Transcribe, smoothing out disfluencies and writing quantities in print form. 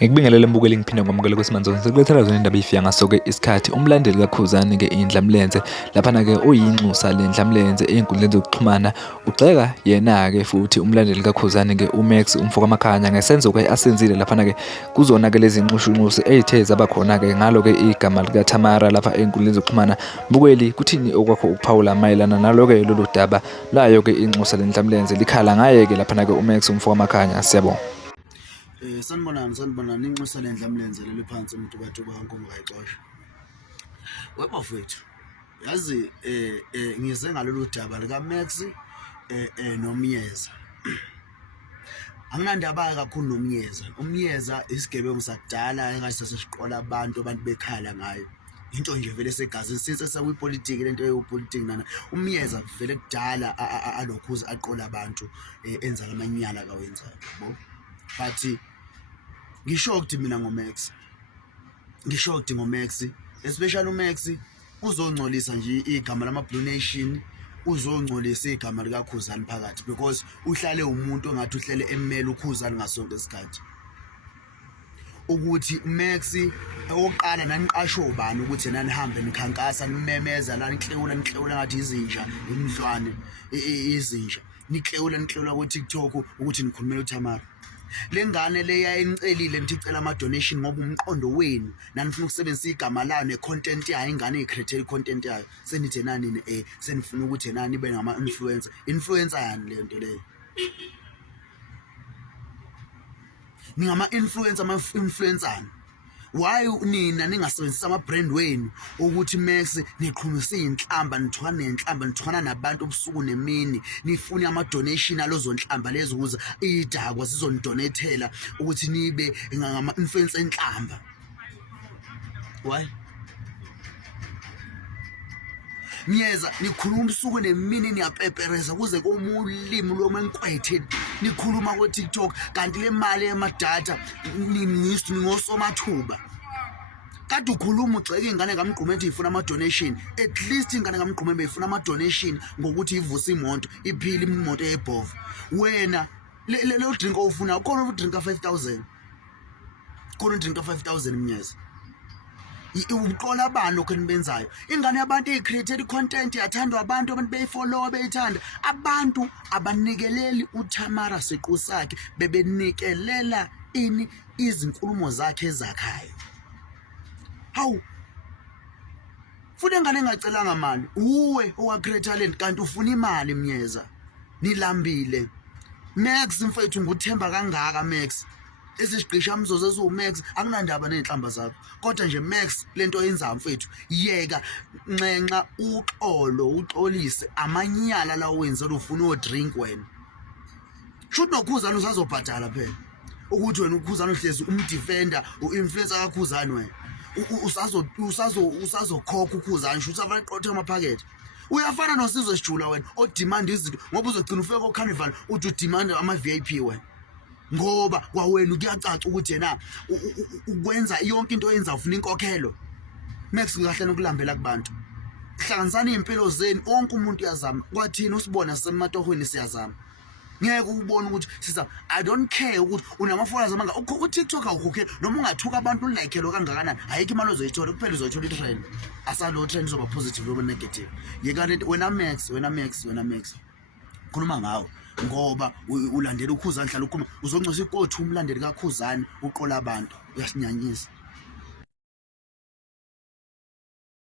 Ngikubingelele mbukeli ngiphinde ngomukela kwesimanje sikulethela zona indaba ifika ngaso-ke isikhathi umlandeli kaKhuzani-ke indlamlenze laphana-ke uyinxusa le ndlamlenze ey'nkundleni zokuxhumana ugxeka yena-ke futhi umlandeli kaKhuzani-ke uMax umfoko amakhanya ngesenzo-ke asenzile laphana-ke kuzona-ke lezi nxushunxusu ey'the zaba khona-ke ngalo-ke igama likaThamara lapha ey'nkundleni zokuxhumana. Mbukeli kuthini okwakho ukuphawula mayelana nalo-ke lolu daba layo-ke inxusa le ndlamlenze likhala ngaye-ke laphana-ke uMax umfoko amakhanya? Siyabonga. Sanibonani inxusa le ndlamlenze leli phansi umuntu kaTuba kaNkomo kayixosha. Webafowethu yazi ngize ngalolu daba likaMax noMyeza. Anginandaba kakhulu noMyeza. uMyeza isigebengu sakudala engathi sesiqola abantu bekhala ngayo. Into nje vele segazini since sekwipolitiki lento eyopolitiki nana. uMyeza vele kudala alokhuza aqola abantu enza lamanyala kawenzayo yabo. But ngishocked mina ngoMax. Ngishocked ngoMax, especially uMax uzongcolisa nje igama lama Blue Nation, uzongcolisa igama likaKhuzani phakathi because uhlale umuntu ongathi uhlele emmeli uKhuzani ngasonke isikhathi. Ukuthi Max oqala naniqasho ubani ukuthi nanihambe nikhankasa nimemeza la niklewula ngathi izinja imdlwane izinja niklewula ku TikTok ukuthi nikhulumela uThamara. Lengane le yayinicelile nithi icela ama donation ngoba umqondo wenu nanifuna ukusebenzisa igama layo ne content yayo ingane icreate content yayo senithi nani senifuna ukuthi nani nibe ngama influencer yani lento leyo. Ningama influencer why nina ningasebenzisa ama brand wenu ukuthi Max niqhumisa inhlamba nithwana nenhlamba nithwana nabantu ubusuku nemini nifuna ama donation alozo nhlamba lezo ukuze idakwa sizonidonatela ukuthi nibe ngama influencer enhlamba. Why Myeza nikhuluma ubusuku nemini niyapepereza kuze komulimi lomankwethe nikhuluma ku TikTok kanti le mali emadata ningosomathuba. Kade ukhuluma ugxeka ingane ngamgqume ethi ifuna ama donation, at least ingane ngamgqume beyifuna ama donation ngokuthi ivusa imoto iphila imoto ebhova. Wena le drink ofuna ukhona udrinka 5000 khona udrinka 5000 Myeza. Uqola abantu lokho nibenzayo. Ingane yabantu ecreate content yathandwa abantu beyifollow beyithanda. Abantu abanikeleli uThamara siqu sakhe bebenikelela ini izinkulumo zakhe ezakhayo. Hawu futhi ingane engacelanga mali uwe owacreate talent kanti ufuna imali Myeza. Nilambile. Max mfethu nguthemba kangaka Max. Esisiqisha mzozo ezuMax akunandaba nenhlamba zakho kodwa nje Max lento yenza mfethu yeka nxenxa uxolise amanyala la wenzela ufuna odrink wena. Should noKhuzani usazobhadala phela ukuthi wena uKhuzani uhlezi umdefender uinfluencer kaKhuzani wena usazokhokha uKhuzani should avale qotha amaphakethe. Uyafana noSizwe Sijula wena odemand izinto ngoba uzogcina ufika ku carnival uthi udemand ama VIP wena. Ngoba kwawena kuyacaca ukuthi yena ukwenza yonke into oyenza ufuna inkokhelo. Max ngahle nokulambela kubantu. Hlanganisani impilo zeni onke umuntu uyazama. Kwathina usibona sisematohweni siyazama. Ngeke ukubona ukuthi sisa I don't care ukuthi unama-followers amanga ku TikTok awukhokheli noma ungathuka abantu ulikelo kangakanani ayikho imali ozoyithola kuphela uzoyithola i-trend. Asalo trend izoba positive noma negative. Yekani wena Max khuluma ngawo ngoba ulandela uKhuzani hlala ukhuluma uzoncosa ikothu umlandeli kaKhuzani uqola abantu uyasinyanyisa.